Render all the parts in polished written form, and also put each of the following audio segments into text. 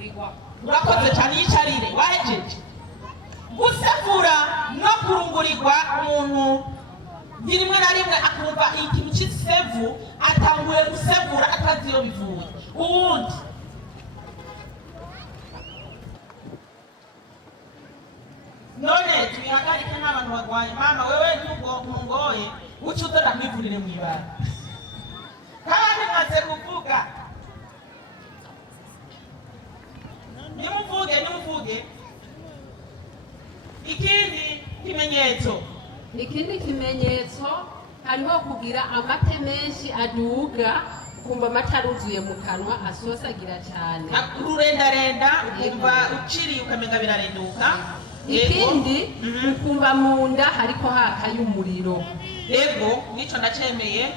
kurongorirwa. Urakoze cyane yicarire wahejeje. Gusefura no kurungurirwa umuntu rimwe na rimwe akumva ikintu cy'isevu atanguye gusevura atazi iyo bivuye. Uwundi none tubihagarike n'abantu bagwaye mama wewe ntungoye uca utora mwivurire mw'ibara kandi maze kuvuga nimuvuge ikindi kimenyetso hariho kugira amate menshi aduga kumva amata aruzuye mu kanwa asosagira cyane ururendarenda umva uciriye ukamenga birarenduka. Ikindi ukumva mu nda hariko hakaye umuriro. Yego nico ndacemeye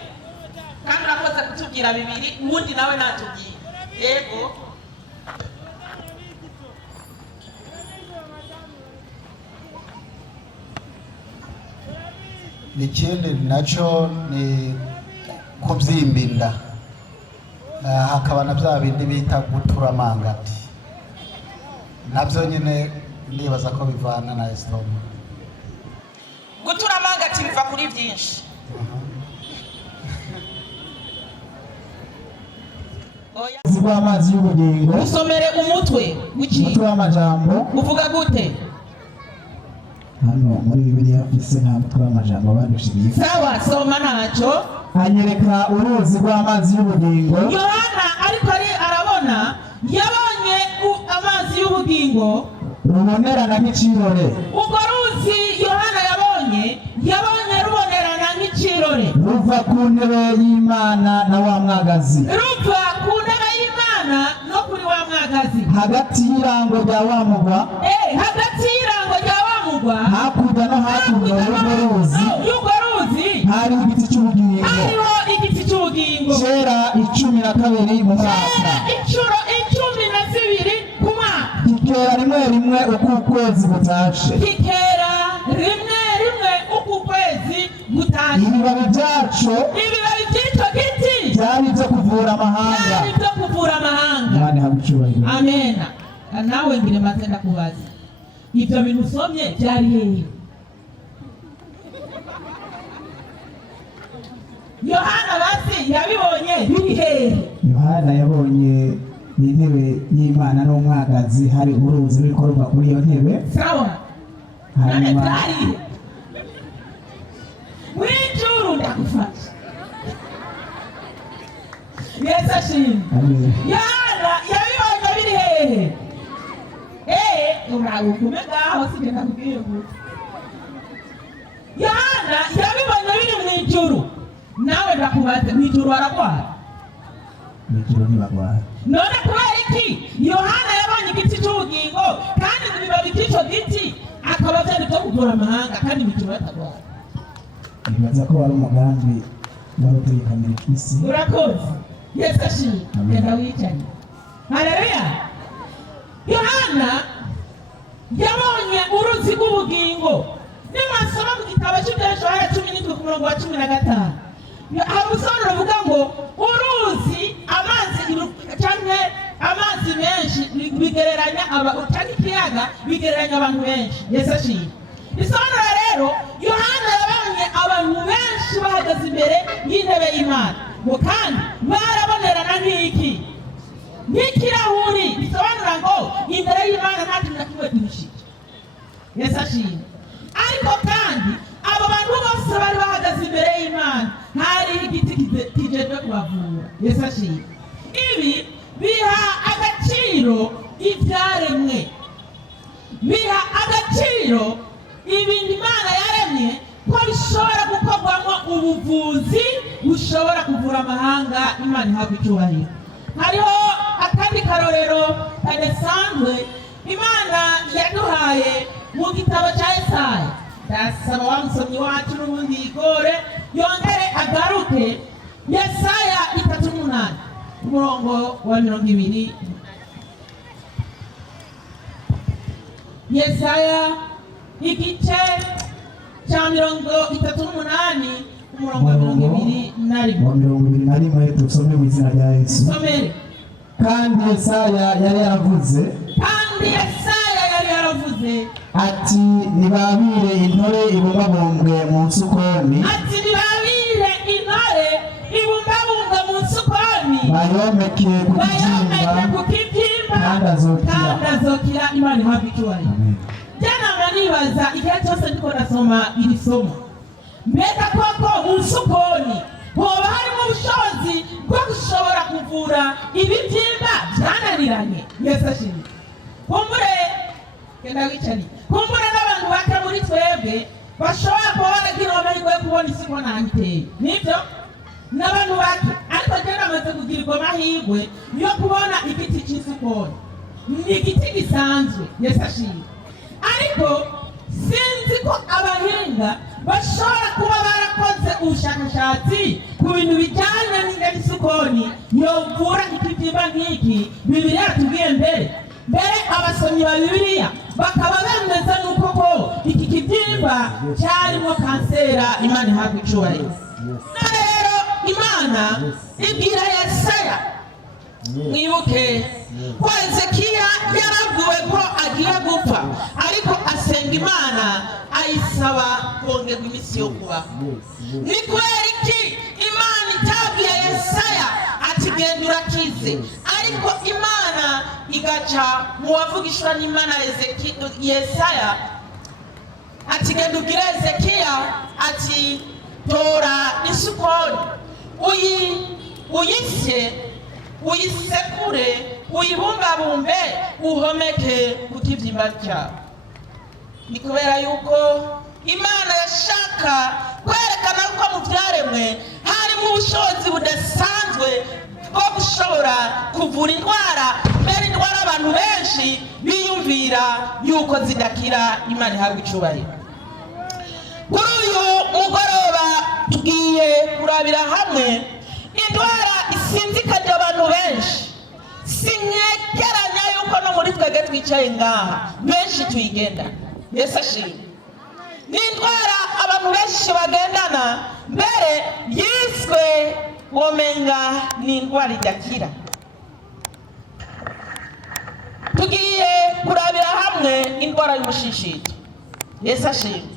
kandi urakoze kutubwira bibiri ubundi nawe natubwiye. Yego ikindi nacyo ni kubyimba inda, hakaba na bya bindi bita gutura amangati, nabyo nyine ndibaza ko bivana na esitoma. Gutura amangati biva kuri byinshi. Zibwa amazi y'ubugingo. Usomere umutwe w'amajambo. Uvuga gute? Hano muri Bibiliya ise nta mutwe w'amajambo badushiriye. Sawa, soma ntacyo. Anyereka uruzi rw'amazi y'ubugingo. Yohana ariko arabona yabonye amazi y'ubugingo rubonerana nk'ikirore. Ubwo ruzi Yohana yabonye rubonerana nk'ikirore. Ruva ku ntebe y'Imana na wa mwagazi. Ruva ku ntebe y'Imana no kuri wa mwagazi. Hagati y'irango rya wa mugwa. Hagati y'irango rya wa mugwa. Hakurya no hakuno y'urwo ruzi. Hari igiti cy'ubugingo. Hariho igiti cy'ubugingo. Kera 12 mu mwaka. Inshuro 12 ku mwaka. Kikera rimwe uko ukwezi gutashe. Ibibabi byaco by'icyo giti byari byo kuvura amahanga. Imana hagucyubahiro. Amen. Nawe ngire maze ndakubaza ibyo bintu usomye byari hehe? Yohana basi yabibonye biri hehe? Yohana yabonye intebe y'Imana n'umwagazi, hari uruzi ruriko ruva kuri iyo ntebe. Sawa. Hanyuma w'ijuru ndagufasha. Yesu ashimwe. Yohana yabibonye biri hehe? Urabukume ngaho sigenda kubwira ngo Yohana yabibonye biri mw'ijuru. Nawe ndakubaze mw'ijuru baragwara? Mw'ijuru ntibagwara. None kubera iki Yohana yabonye igiti cy'ubugingo kandi ibibabi by'icyo giti akaba byari byo kuvura amahanga kandi mw'ijuru batagwara? Nibaza ko wari umugambi wari utegekanira isi. Urakoze. Yesu ashimwe. Genda wicaye. Haleluya. Yohana yabonye uruzi rw'ubugingo. Nimasoma mu gitabo cy'Ibyahishuwe 17 ku murongo wa 15. Abusoro bavuga ngo uruzi amazi menshi bigereranya ikiyaga bigereranya abantu benshi. Yesu ashimwe. Bisobanura rero Yohana yabonye abantu benshi bahagaze imbere y'intebe y'Imana ngo kandi barabonerana nk'ikirahuri. Bisobanura ngo imbere y'Imana nta kintu na kimwe kirushije. Yesu ashimwe. Ariko kandi abo bantu bose bari bahagaze imbere y'Imana hari igiti kijejwe kubavura. Yesu ashimwe. Ibi biha agaciro ibyaremwe, biha agaciro ibintu Imana yaremye ko bishobora gukorwamo ubuvuzi bushobora kuvura amahanga. Imana ihabwa icyubahiro. Hariho akandi karorero kadasanzwe Imana yaduhaye mu gitabo cya Yesaya. Ndasaba wa musomyi wacu n'ubundi yigore yongere agaruke. Yesaya 3:8 umurongo wa 20. Yesaya igice cya 38 umurongo wa 21. Tusome mu izina rya Yesu. Somere. kandi Yesaya yari yaravuze ati nibabire intore ibumbabumbwe mu nsukoni bayomeke ku kibyimba kandi azokira. Imana ihabwe icyubahiro. Jana manibaza igihe cyose ndiko ndasoma iri somo, mbega koko mu nsukoni hoba harimo ubushobozi bwo gushobora kuvura ibibyimba byananiranye? Yesu ashimwe. Kumbure genda wicari, kumbure n'abantu bake muri twebwe bashobora kuba baragira amahirwe yo kubona isuko nanteye, nibyo n'abantu bake, ariko jye namaze kugirirwa amahirwe yo kubona igiti cy'isukoni. Ni igiti gisanzwe. Yesu ashimwe. Ariko sinzi ko abahinga bashobora kuba barakoze ubushakashatsi ku bintu bijyanye n'ingeri y'isukoni yovura ikibyimba nk'iki. Bibiliya yatubwiye mbere abasomyi ba Bibiliya bakaba bemeza nuko ko iki kibyimba cyarimo kansera. Imana ihabwe icyubahiro. None rero Imana ibwira Yesaya, mwibuke ko Hezekiya yaravuwe ko agiye gupfa, ariko asenga Imana ayisaba kongerwa iminsi yo kubaho. Ni kubera iki Imana itabwiye Yesaya ati genda urakize, ariko Imana igaca mu bavugishwa n'Imana Yesaya ati genda ubwire Hezekiya ati tora isukoni uyisye uyisekure uyibumbabumbe uhomeke ku kibyimba cyawe. Ni kubera yuko Imana yashaka kwerekana ko mu byaremwe harimo ubushobozi budasanzwe bwo gushobora kuvura indwara, mbere indwara abantu benshi biyumvira yuko zidakira. Imana ihabwe icyubahiro. Kuri uyu mugoroba tugiye kurabira hamwe indwara isinzikaje abantu benshi. Sinyekeranya yuko no muri twege twicaye ngaha benshi tuyigenda. Yesu ashimwe. Ni indwara abantu benshi bagendana, mbere yiswe womenga ni indwara idakira. Tugiye kurabira hamwe indwara y'umushishito. Yesu ashimwe.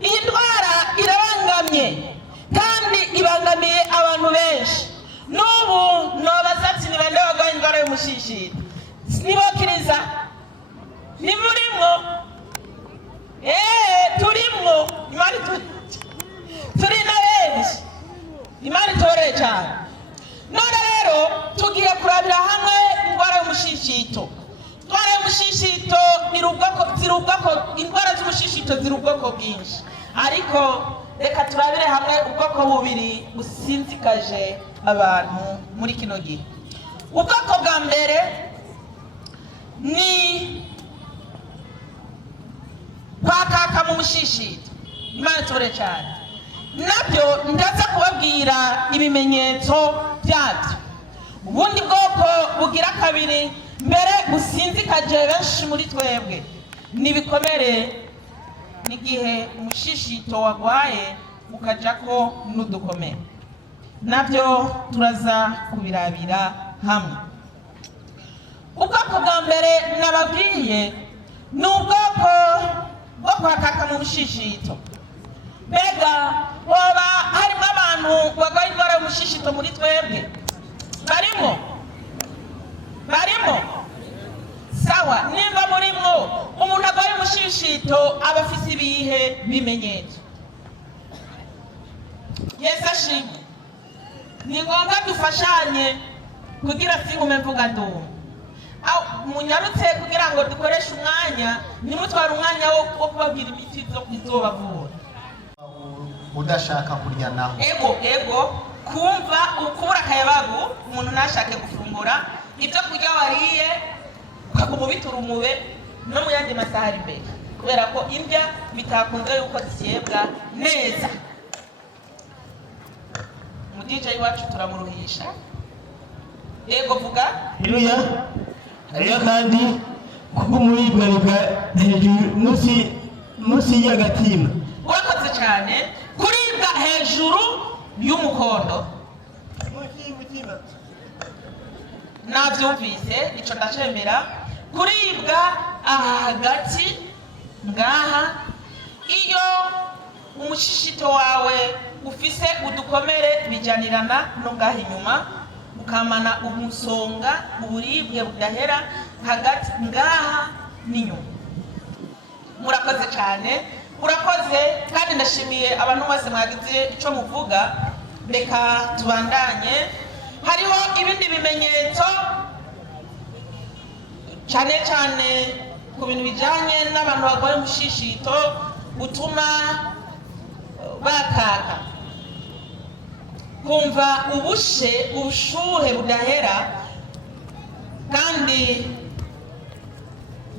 Iyi ndwara irabangamye kandi ibangamiye abantu benshi. N'ubu nobazatsi ni bande bagwaye indwara y'umushishito? Nibokiriza? Ni murimwo? Turimwo. Imana turi na benshi. Imana itoreye cyane. None rero tugiye kurabira hamwe indwara y'umushishito. Indwara y'umushishito indwara z'umushishito ziri ubwoko bwinshi, ariko reka turabire hamwe ubwoko bubiri businzikaje abantu muri kino gihe. Ubwoko bwa mbere ni kwakaka mu mushishito. Imana itoreye cyane. Nabyo ndaza kubabwira ibimenyetso byabyo. Ubundi bwoko bugira kabiri mbere businzikaje benshi muri twebwe ni ibikomere, n'igihe umushishito wagwaye ukajako n'udukomere. Nabyo turaza kubirabira hamwe. Ubwoko bwa mbere nababwiye ni ubwoko bwo kwakaka mu mushishito. Mbega hoba harimo abantu bagwaye indwara y'umushishito muri twebwe? Barimo? Sawa. Nimba murimwo umuntu agwaye umushishito aba afise ibihe bimenyetso? Yesu ashimwe. Ni ngombwa dufashanye kugira singume mvuga ndumva. Munyarutse kugira ngo dukoreshe umwanya, nimutwara umwanya wo kubabwira imiti zo kuzobavura. Udashaka kurya naho. Ego kumva ukubura akayabagu umuntu ntashake gufungura ibyo kurya wariye ukakumubita urumube no mu yandi masaha ari imbere, kubera ko indya bitakunze yuko zishyebwa neza. Mu DJ wacu turamuruhisha. Ego vuga. Haleluya. Hariyo kandi kubumuribwa hejuru munsi y'agatima. Wakoze cyane. Kuribwa hejuru y'umukondo. navyumvise ico ndacemera. Kuribwa aha hagati ngaha, iyo umushishito wawe ufise udukomere bijanirana no ngaha inyuma, ukamana umusonga, uburibwe budahera hagati ngaha n'inyuma. Murakoze cyane, murakoze kandi ndashimiye abantu bose mwagize ico muvuga. Reka tubandanye. Hariho ibindi bimenyetso cyane cyane ku bintu bijanye n'abantu barwaye umushishito utuma bakaka, kumva ubushuhe budahera, kandi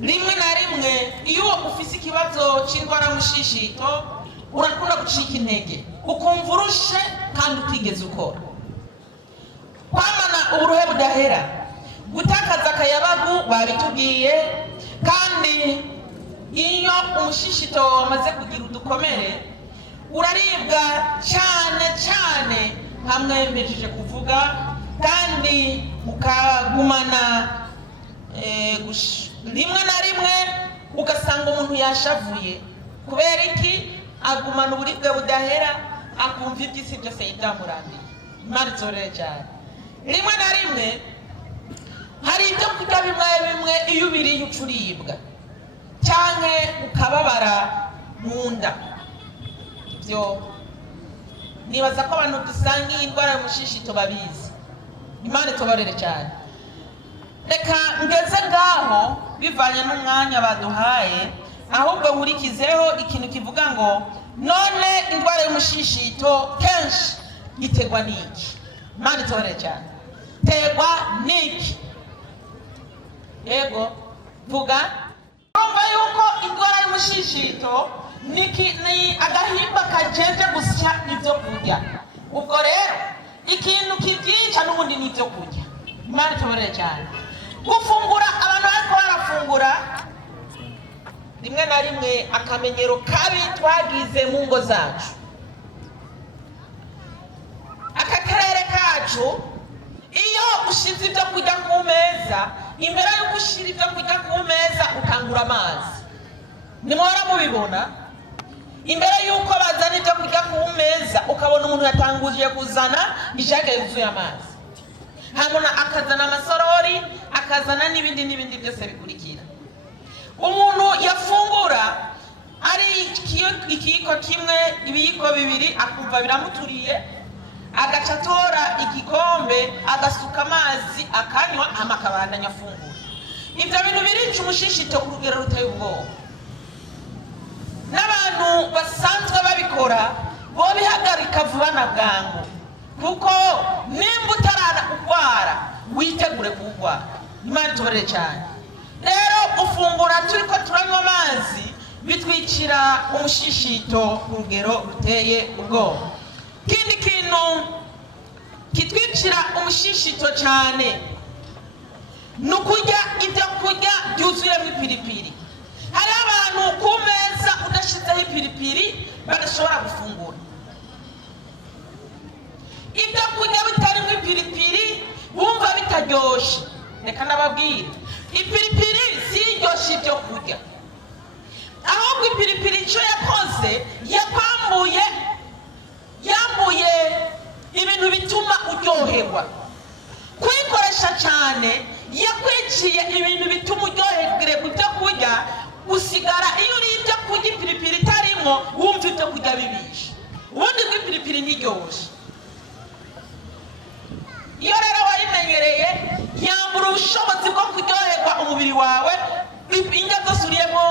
rimwe na rimwe iyo ufise ikibazo c'indwara y'umushishito urakunda gucika intege, ukumva urushe kandi utigeze ukora. Kwamana uburuhe budahera, gutakaza akayabagu babitubwiye, kandi iyo umushishito wamaze kugira udukomere uraribwa cyane cyane hamwe mbejeje kuvuga, kandi ukagumana rimwe na rimwe ugasanga umuntu yashavuye. Kubera iki? Agumana uburibwe budahera, akumva iby'isi byose byamurambiye. Imana izorere cyane. Rimwe na rimwe hari ibyo kurya bimwe iyo ubiriye ucuribwa cyangwa ukababara mu nda. Ibyo nibaza ko abantu dusangiye indwara y'umushishito babizi. Imana itoborere cyane. Reka ngeze ngaho bivanye n'umwanya baduhaye, ahubwo nkurikizeho ikintu kivuga ngo none indwara y'umushishito kenshi itegwa n'iki? Imana itoborere cyane. Tegwa n'iki? Yego vuga. Urumva yuko indwara y'umushishito ni agahimba kajeje gusya ibyo kurya. Ubwo rero ikintu kibyica n'ubundi ni ibyo kurya. Imana itoborere cyane. Gufungura, abantu bariko barafungura rimwe na rimwe akamenyero kabi twagize mu ngo zacu. Aka karere kacu, iyo ushize ibyo kurya ku meza, imbere y'uko ushira ibyo kurya ku meza ukangura amazi. Nimuhora mubibona? Imbere y'uko bazana ibyo kurya ku meza ukabona umuntu yatanguje kuzana ijage yuzuye amazi, hanyuma akazana amasorori, akazana n'ibindi byose bikurikira. Umuntu yafungura ari ikiyiko kimwe, ibiyiko bibiri, akumva biramuturiye, agaca atora igikombe agasuka amazi akanywa, amakabandanya afungura. Ibyo bintu birica umushishito ku rugero ruteye ubwoba. N'abantu basanzwe babikora bo bihagarika vuba na bwangu, kuko nimba utarana kurwara witegure kurwara. Imana itoborere cyane. Rero gufungura turiko turanywa amazi bitwicira umushishito ku rugero ruteye ubwoba. Kindi kintu kitwicira umushishito cyane ni ukurya ibyo kurya byuzuyemo ipiripiri. Hari abantu ku meza udashizeho ipiripiri badashobora gufungura. Ibyo kurya bitarimo ipiripiri bumva bitaryoshe. Reka nababwire, ipiripiri si iryoshe ibyo kurya, ahubwo ipiripiri icyo yakoze yambuye ibintu bituma uryoherwa. Kuyikoresha cyane yakwiciye ibintu bituma uryoherwa ibyo kurya, usigara iyo uri ibyo kurya ipiripiri itarimo wumva ibyo kurya bibishe. Ubundi bw'ipiripiri ntiryoshe. Iyo rero wayimenyereye yambura ubushobozi bwo kuryoherwa umubiri wawe, indya zose uriyemo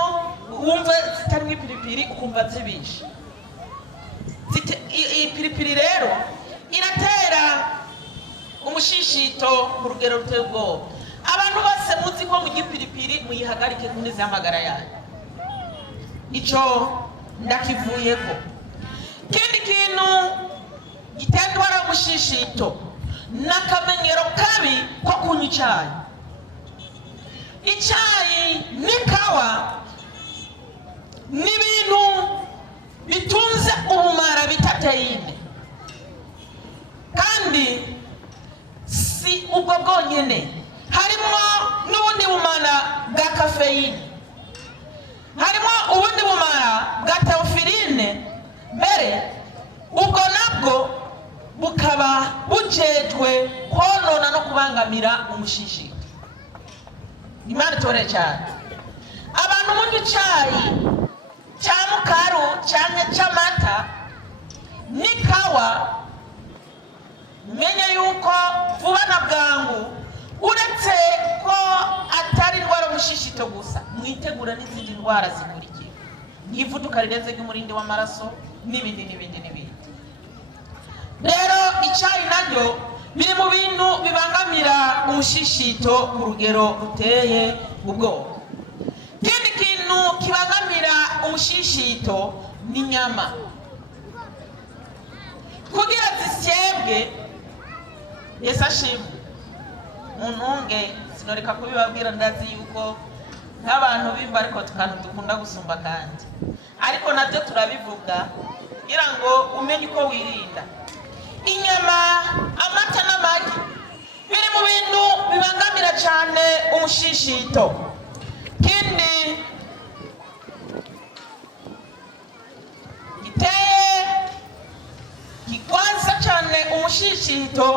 wumva zitarimo ipiripiri ukumva zibishe. Ipiripiri rero iratera umushishito ku rugero ruteye ubwoba. Abantu bose muzi ko mu gipiripiri muyihagarike kuneza amagara yanyu. Ico ndakivuyeko. Kindi kintu gitera indwara y'umushishito n'akamenyero kabi ko kunywa icyayi. Icyayi n'ikawa ni ibintu bitunze ubumara bitateyine, kandi si ubwo bwonyine. kafeyine, harimo ubundi bumara bwa teofirine, mbere ubwo nabwo bukaba bujejwe konona no kubangamira umushishito. Imana itore cyane. Abantu mu gicayi cya mukaru cyane cy'amata n'ikawa, menye yuko vuba na bwangu uretse ko atari indwara y'umushishito gusa, mwitegura n'izindi ndwara zikurikira nk'ivuduka rirenze ry'umurindi w'amaraso n'ibindi n'ibindi n'ibindi. Rero icyayi nabyo biri mu bintu bibangamira umushishito ku rugero ruteye ubwoba. Ikindi kintu kibangamira umushishito ni inyama. Kugira zisyebwe, Yesu ashimwe, muntunge sinoreka kubibabwira, ndazi yuko nk'abantu bimba ariko tukantu dukunda gusumba kandi, ariko nabyo turabivuga kugira ngo umenye uko wirinda. Inyama, amata n'amagi biri mu bintu bibangamira cyane umushishito. Kindi giteye kikwanza cyane umushishito,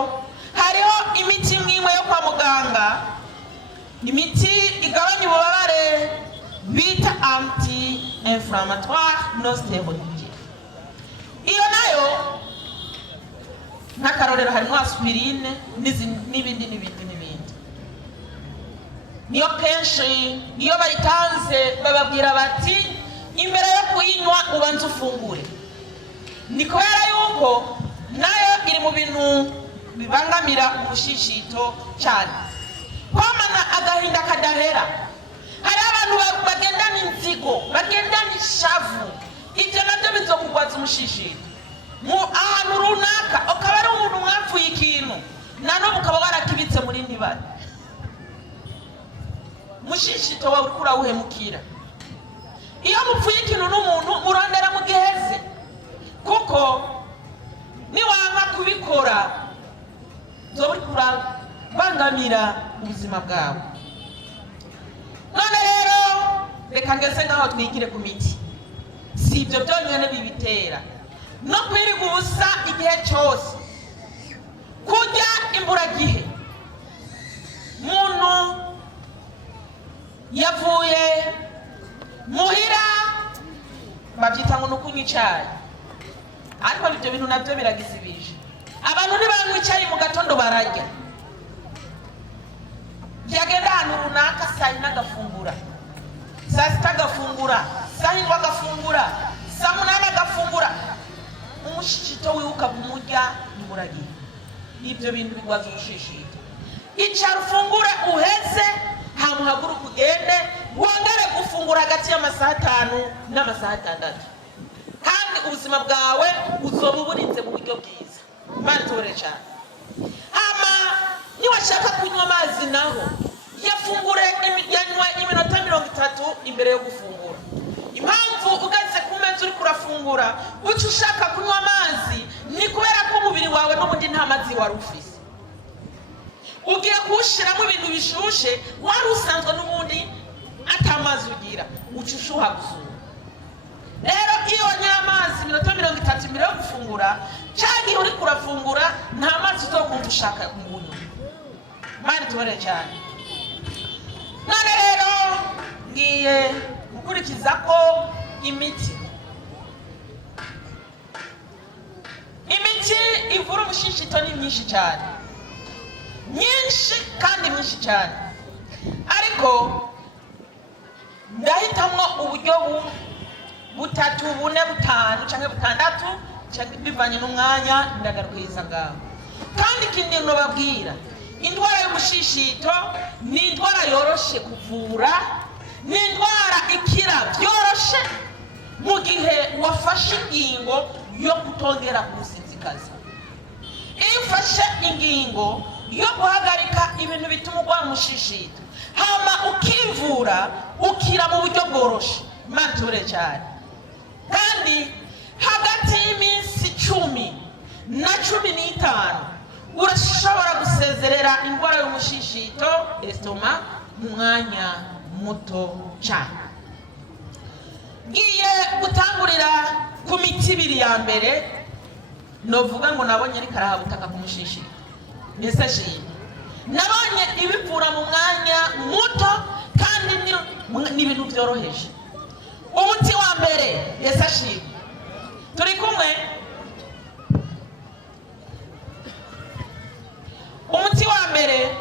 hariho imiti imwe yo kwa muganga, imiti igabanya ububabare bita anti-inflammatoire non steroïde. Iyo nayo nk'akarorero harimo aspirine n'ibindi n'ibindi n'ibindi. Niyo kenshi iyo bayitanze bababwira bati imbere yo kuyinywa ubanza ufungure. Ni kubera yuko nayo iri mu bintu bibangamira umushishito cyane. Kwamana agahinda kadahera, hari abantu bagendana inzigo, bagendana ishavu, ibyo nabyo bizokugwaza umushishito. Mu ahantu runaka ukaba ari umuntu mwapfuye ikintu na n'ubu ukaba warakibitse muri ndibara, mushishito wawe uriko urawuhemukira. Iyo mupfuye ikintu n'umuntu murondera mu giheze, kuko niwanga kubikora zoba uriko urabangamira ubuzima bwawe. None rero reka ngeze ngaho twigire ku miti. Si ibyo byonyine bibitera, no kwiriga ubusa igihe cyose, kurya imburagihe. Muntu yavuye muhira babyita ngo nukunywa icyayi, ariko ibyo bintu nabyo biragisibije. Abantu ntibanywa icyayi mu gatondo bararya, byagenda ahantu runaka saa yine agafungura, saa sita agafungura, saa yindwi agafungura, saa munani agafungura, umushishito wiwe ukabumurya imburagihe. Ibyo bintu bigwaza umushishito. Icara ufungure uheze, hamuhaguruka ugende wongere gufungura hagati y'amasaha 5 n'amasaha 6, kandi ubuzima bwawe uzoba uburinze mu buryo bwiza. Imana itore cyane. Niwashaka kunywa amazi naho yafungure yanywa iminota 30 imbere yo gufungura. Impamvu ugaze ku meza uri kurafungura uca ushaka kunywa amazi ni kubera ko umubiri wawe n'ubundi nta mazi wari ufise. Ugiye kuwushiramo ibintu bishushe wari usanzwe n'ubundi atamazi ugira, uca ushuha gusura. Rero iyo wanywa amazi iminota 30 imbere yo gufungura, cyangwa uri kurafungura nta mazi uzokumva ushaka kunywa. Imana itore cyane. None rero ngiye gukurikiza ko imiti ivura umushishito ni myinshi cyane, myinshi kandi myinshi cyane, ariko ndahitamwo uburyo butatu, bune, butanu cyangwa butandatu bivanye n'umwanya ndagarukiza ngaho. Kandi ikindi nobabwira, indwara y'umushishito ni indwara yoroshe kuvura, ni indwara ikira byoroshe mu gihe wafashe ingingo yo kutongera kusinzikaza. Iyo ufashe ingingo yo guhagarika ibintu bituma urwara umushishito, hama ukivura, ukira mu buryo bworoshe. Imana itore cyane. Kandi hagati y'iminsi 10 na 15 urashobora gusezerera indwara y'umushishito estoma mu mwanya muto cyane. Ngiye gutangurira ku miti ibiri ya mbere, novuga ngo nabonye ari karahabutaka ku mushishito. Mbese shimwe, nabonye ibivura mu mwanya muto kandi n'ibintu byoroheje. Umuti wa mbere, mbese shimwe, turi kumwe. Umuti wa mbere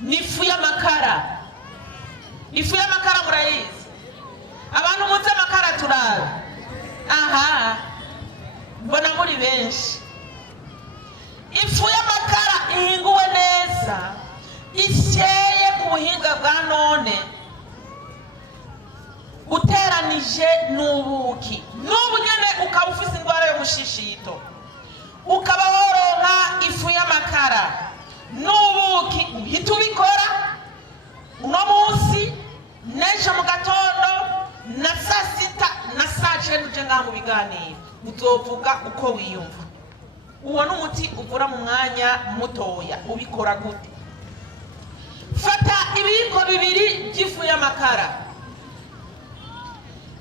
ni ifu y'amakara. Ifu y'amakara murayizi? Abantu muzi amakara turabe? Aha, mbona muri benshi. Ifu y'amakara ihinguwe neza, isyeye ku buhinga bwa none, uteranije n'ubuki. N'ubu nyene ukaba ufise indwara y'umushishito, ukaba woronka ifu y'amakara n'ubuki, uhita ubikora uno munsi, n'ejo mu gatondo, na saa sita na saa cyenda uje ngaha mu biganiro, uzovuga uko wiyumva. Uwo n'umuti uvura mu mwanya mutoya. Ubikora gute? Fata ibiyiko bibiri by'ifu y'amakara,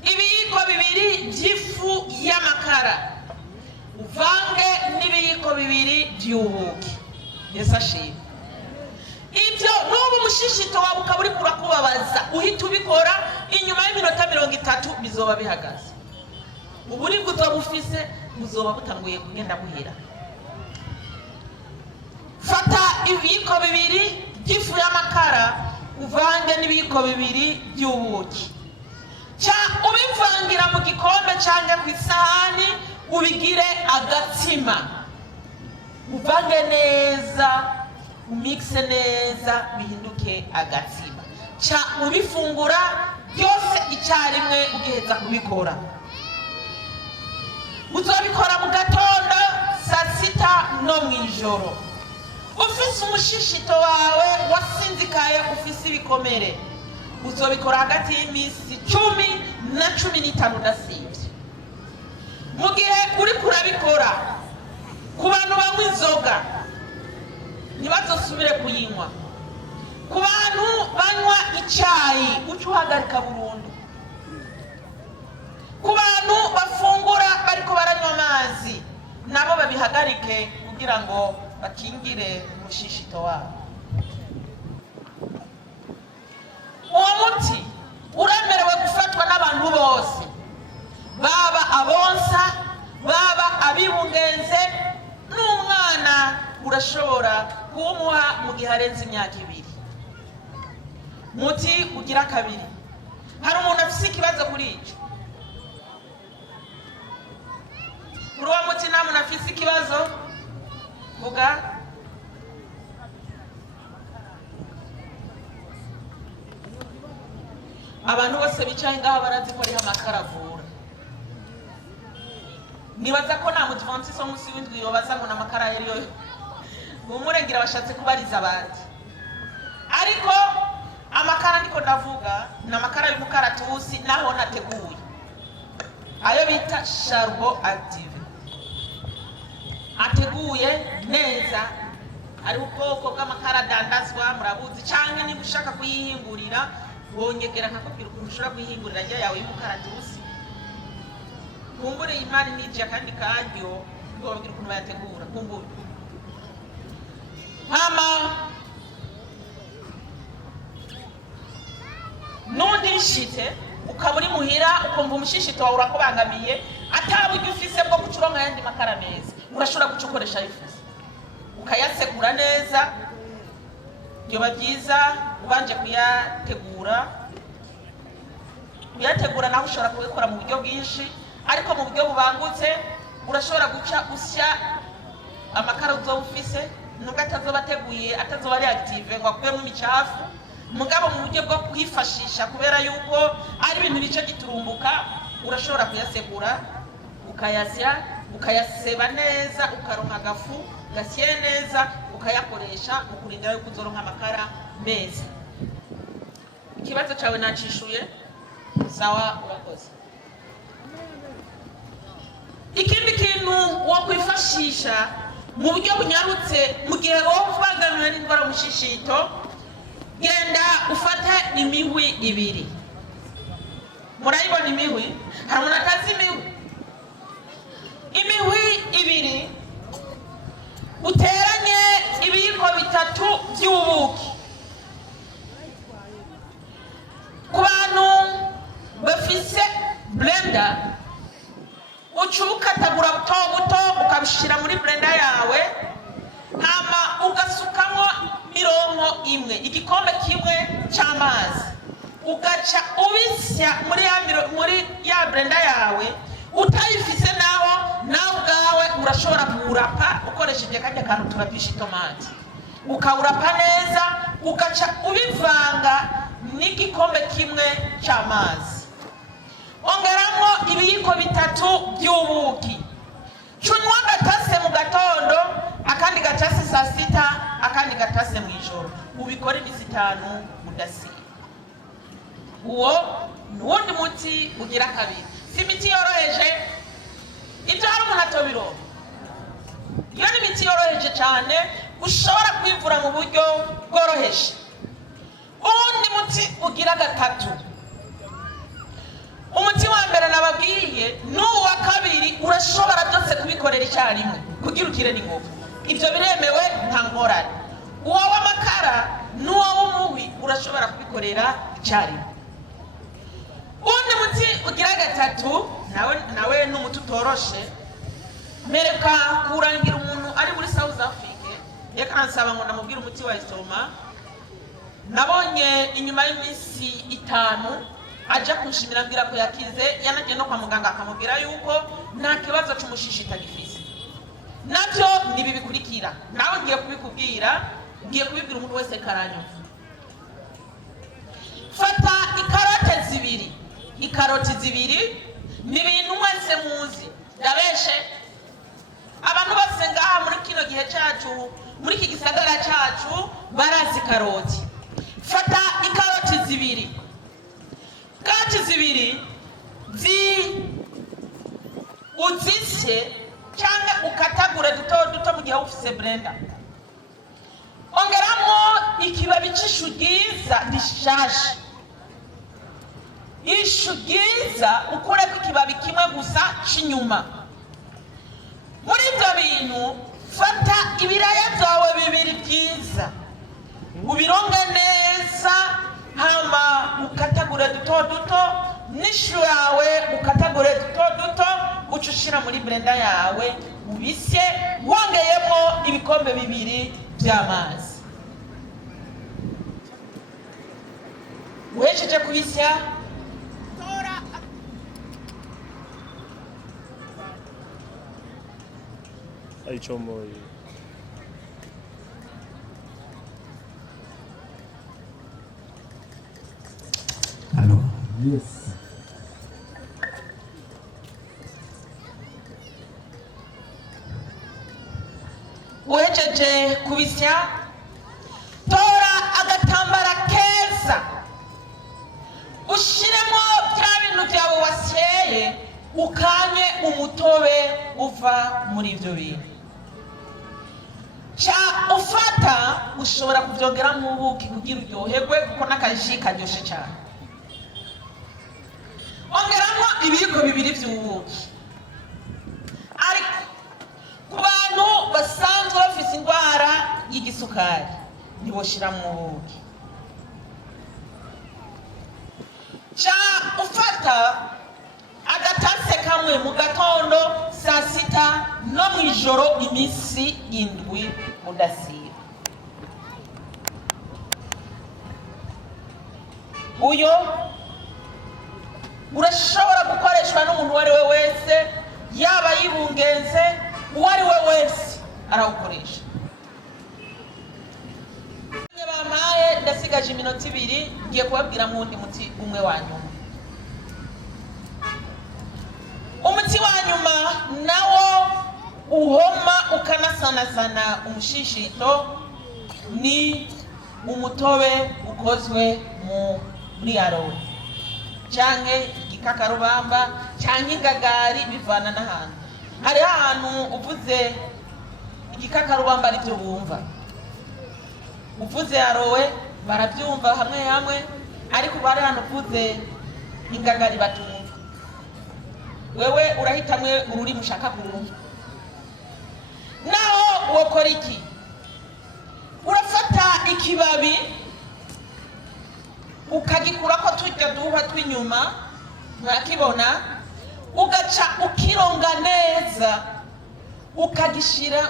ibiyiko bibiri by'ifu y'amakara, uvange n'ibiyiko bibiri by'ubuki. Yesu ashimwe. Ibyo n'ubu umushishito wawe ukaba uri kurakubabaza, uhita ubikora, inyuma y'iminota 30 bizoba bihagaze. Uburibwe uzoba ufise buzoba butanguye kugenda buhera. Fata ibiyiko bibiri by'ifu y'amakara, uvange n'ibiyiko bibiri by'ubuki. Ubivangira mu gikombe cyangwa ku isahani, ubigire agatsima. Uvange neza, umixe neza, bihinduke agatsima. Ubifungura byose icyarimwe ugiheza kubikora. Uzabikora mu gatondo, saa sita no mw'ijoro. Ufise umushishito wawe wasinzikaye, ufise ibikomere, uzobikora hagati y'iminsi 10 na 15 udasivye. Mu gihe uri kurabikora, ku bantu banywa inzoga ntibazosubire kuyinywa. Ku bantu banywa icyayi uca uhagarika burundu. Ku bantu bafungura bariko baranywa amazi, nabo babihagarike kugira ngo bakingire umushishito wabo. Uwo muti uremerewe gufatwa n'abantu bose, baba abonsa, baba abibungenze, n'umwana urashobora kuwumuha mu gihe arenze imyaka 2. Muti ugira kabiri, hari umuntu afise ikibazo kuri icyo? Kuri uwo muti nta muntu afise ikibazo? Vuga. Abantu bose bicaye ngaho barazi ko ari amakara avura. Nibaza ko nta mudivantisi wo munsi w'indwi yobaza ngo n'amakara yariyo. Umurengira bashatse kubariza abandi. Ariko amakara niko ndavuga, n'amakara y'umukaratusi naho nateguye. Ayo bita charbon active. Ateguye neza, ari ubwoko bw'amakara dandazwa murabuzi, cyangwa niba ushaka kuyihingurira wongegera nkakubwira ukuntu ushobora kuyihingurira rya yawe y'umukaratusi. Kumbure imari n'ijya kandi karyo babwira ukuntu bayategura. Kumbure mama nundi nshite ukaba uri muhira ukumva umushishito wawe urakubangamiye, ataburyo ufise bwo gucuronka yandi makara meza, urashobora gucokoresha ifuze ukayasekura neza. Byoba byiza ubanje kuyategura naho ushobora kubikora mu buryo bwinshi, ariko mu buryo bubangutse urashobora guca usya amakara uzoba ufise, nubwo atazoba ateguye, atazoba ari active ngo akuyemo imicafu, mugabo mu buryo bwo kwifashisha kubera yuko ari ibintu bice giturumbuka, urashobora kuyasekura ukayasya, ukayaseba neza, ukaronka agafu gasye neza, ukayakoresha ukurinda yuko uzoronka amakara meza. Ikibazo cyawe nacishuye? Sawa, urakoze. Ikindi kintu wo kwifashisha mu buryo bunyarutse mu gihe wowe uvanganira n'indwara y'umushishito, genda ufate imihwi ibiri. Murayibona imihwi? Hari umuntu atazi imihwi? Imihwi ibiri uteranye ibiyiko bitatu by'ubuki. Ku bantu bafise blender ucukatagura buto buto ukabishira muri blender yawe, hama ugasukamo mirongo imwe, igikombe kimwe cy'amazi, ugaca ubisya muri ya blender yawe. Utayifise nawe ubwawe urashobora kurapa ukoresheje kajya kantu turapisha itomati, ukawurapa neza, ugaca ubivanga n'igikombe kimwe cy'amazi. Ongeramo ibiyiko bitatu by'ubuki. Cunywa gatase mu gatondo, akandi gatase saa sita, akandi gatase mu ijoro. Ubikora iminsi 5 mudasiba. Uwo nuwundi muti ugira kabiri. Si imiti yoroheje, ibyo hari umuntu atobiro. Iyo ni imiti yoroheje cyane ushobora kwivura mu buryo bworoheje. Uwundi muti ugira gatatu. Umuti wa mbere nababwiye n'uwa kabiri urashobora byose kubikorera icyarimwe kugira ukire n'ingofu. Ibyo biremewe nta ngorane. Uwo w'amakara n'uwo w'umuhwi urashobora kubikorera icyarimwe. Undi muti ugira gatatu nawe n'umuti utoroshe. Mereka kurangira umuntu ari muri South Africa, yeka nsaba ngo namubwira umuti wa estoma. Nabonye inyuma y'iminsi 5 aja kunshimira mbwira ko yakize, yanagiye no kwa muganga akamubwira yuko nta kibazo cy'umushishita gifise. Nabyo nibi bikurikira, nawe ngiye kubikubwira, ngiye kubibwira umuntu wese karanyo. Fata ikaroti zibiri ni ibintu mwese muzi, ndabeshe abantu bose ngaha muri kino gihe cyacu, muri iki gisagara cyacu barazi karoti. Fata ikaroti zibiri uzisye cyangwa ukatagura duto mu gihe ufise blender. Ongeramo ikibabi cy'ishu ryiza rishashe. Ishu ryiza ukureko ikibabi kimwe gusa cy'inyuma. Muri ibyo bintu fata ibiraya byawe bibiri byiza, ubironge neza, hama ukatagure duto, n'ishu yawe ukatagure duto, ucushira muri blender yawe, ubisye, wongeyemo ibikombe 2 by'amazi. Uhejeje kubisya, aichomoye Hello. Yes. uhejeje kubisya, tora agatambara keza ushiremo bya bintu byawe wasyeye, ukanye umutobe uva muri ibyo bintu. Ufata ushobora kubyongera mu buki kugira uryoherwe, kuko n'akaji karyoshe cyane. Ongeramo ibiyiko 2 by'ubuki. Ariko ku bantu basanzwe bafite indwara y'igisukari ntiboshira mu buki. Ufata agatase kamwe mu gatondo, saa sita, no mu ijoro iminsi 7 mudasiba. Uyo urashobora gukoreshwa n'umuntu uwo ari we wese, yaba yibungenze, uwo ari we wese arawukoresha. Bamaye ndasigaje iminota 2, ngiye kubabwira mu wundi muti umwe wa nyuma. Umuti wa nyuma nawo uhoma ukanasanasana umushishito, ni umutobe ukozwe muri aloe canke igikakarubamba canke ingagari, bivana n'ahantu. Hari ahantu uvuze igikakarubamba aribyo bumva, uvuze aloe barabyumva hamwe hamwe, ariko bari hano uvuze ingagari batumva. Wewe urahitamwe ururimi ushaka kumva. Naho wokora iki? Urafata ikibabi ukagikura ko tujya duha twinyuma, murakibona, ugaca ukironga neza, ukagishira,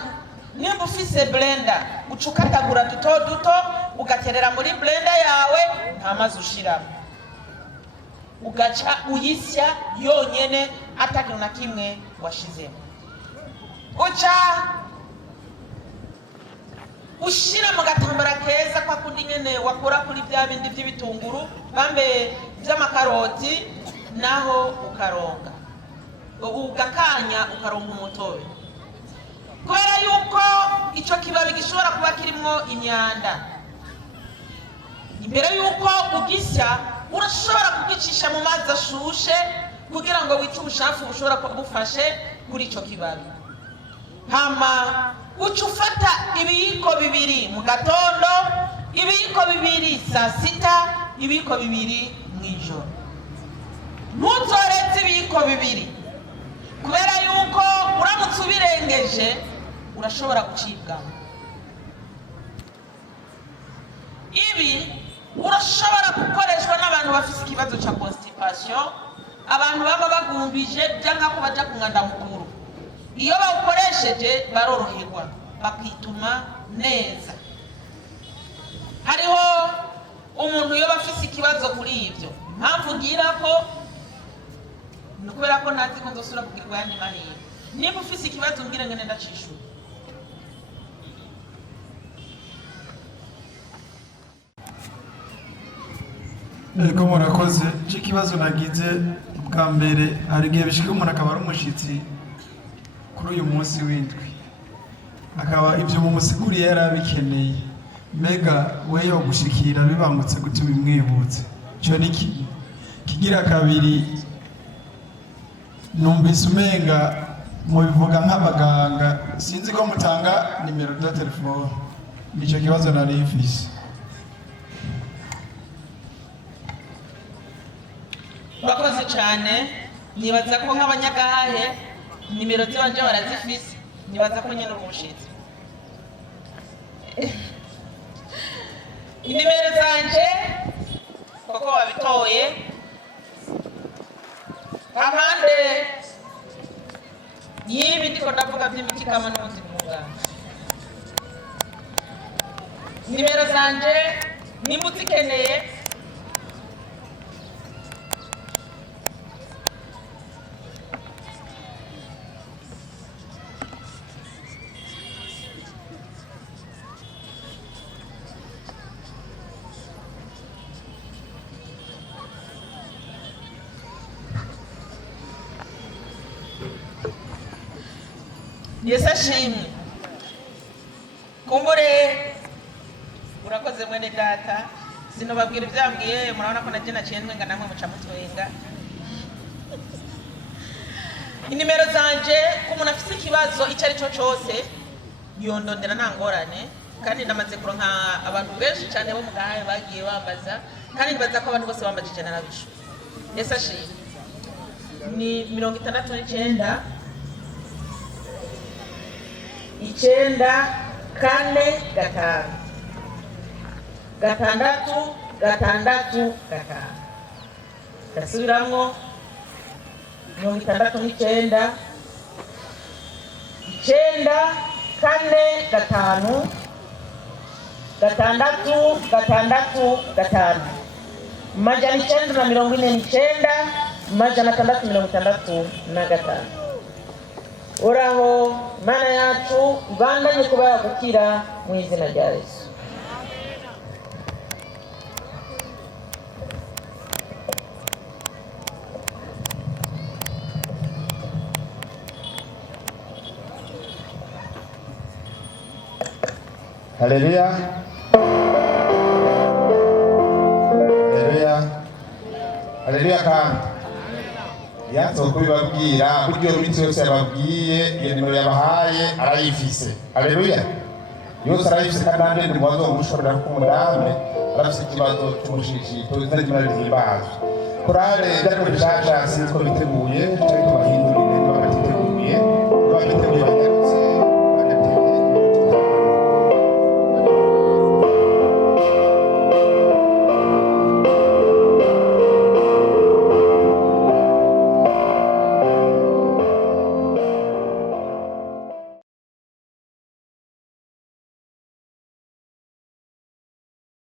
nimba ufise blender ucukatagura duto duto, ugaterera muri blender yawe, nta mazi ushiramo, ugaca uyisya yonyene atakintu na kimwe washizemo. Uca ushira mu gatambara keza kwa kundi nyene wakora kuri bya bindi by'ibitunguru bambe by'amakaroti, naho ukaronga ugakanya ukaronga umutobe, kubera yuko ico kibabi gishobora kuba kirimo imyanda. Imbere yuko ugisya urashobora kugicisha mu mazi ashushe kugira ngo wice ubushafu bushobora kubufashe kuri ico kibabi. Hama uca ufata ibiyiko bibiri mu gatondo, ibiyiko bibiri saa sita, ibiyiko bibiri mw'ijoro. Ntuzoretse ibiyiko bibiri, kubera yuko uramutse ubirengeje urashobora gucibwamo. Ibi urashobora gukoreshwa n'abantu bafite ikibazo cya constipation, abantu baba bagumbije cyangwa ko baja ku mwanda mukuru. Iyo bawukoresheje baroroherwa bakituma neza. Hariho umuntu iyo bafite ikibazo kuri ibyo, impamvu ngira ko nukubera ko ntazi ko nzosura kugirwa yandi mahirwe. Niba ufite ikibazo mbwira ngene ndacishura. Ego murakoze. Cyo kibazo nagize bwa mbere, hari igihe bishika umuntu akaba ari umushitsi kuri uyu munsi w'indwi, akaba ibyo mumusiguriye yari abikeneye, mbega weyo gushikira bibangutse gutuma imwibutse. Cyo niki kigira kabiri, numvise umenga mubivuga nk'abaganga, sinzi ko mutanga nimero za telefone. Nicyo kibazo nari mfise. Bakoze cyane, nibaza ko nk'abanyagahahe nimero zibanje barazifise, nibaza ko nyene umushitsi. Inimero zanje koko wabitoye amande yibi ndiko ndavuga by'imiti kama n'uzi kuvuga. Nimero zanje nimuzikeneye Yesu ashimwe. Kumbure urakoze mwene data, sinobabwira ibyambwiye, murabona ko naje naciye nga namwe muca mutwenga. Inimero zanje ko umuntu afite ikibazo icyo ari cyo cyose yondondera nta ngorane, kandi ndamaze kuronka abantu benshi cyane bo mu gahaye bagiye bambaza, kandi nibaza ko abantu bose bambajije narabisho. Yesu ashimwe. Ni 69 kane gatanu gatandatu gatandatu gatanu. Ndasubiramwo 69 kane gatanu gatandatu gatandatu gatanu. Majana 949 majana 665. Uraho Mana yacu ibandanye kuba yagukira mu izina rya Yesu. Haleluya. Haleluya. Haleluya kandi. Yanzo kubibabwira buryo bityo yose yababwiye, iyo nimero yabahaye arayifise. Haleluya. yose arayifise kandi nande ndi mwazo gushobora kumudame arafise ikibazo cy'umushishito izina ry'Imana rihimbazwe korale byari bishasha sinzi ko biteguye cyangwa bahindurire batiteguye biteguye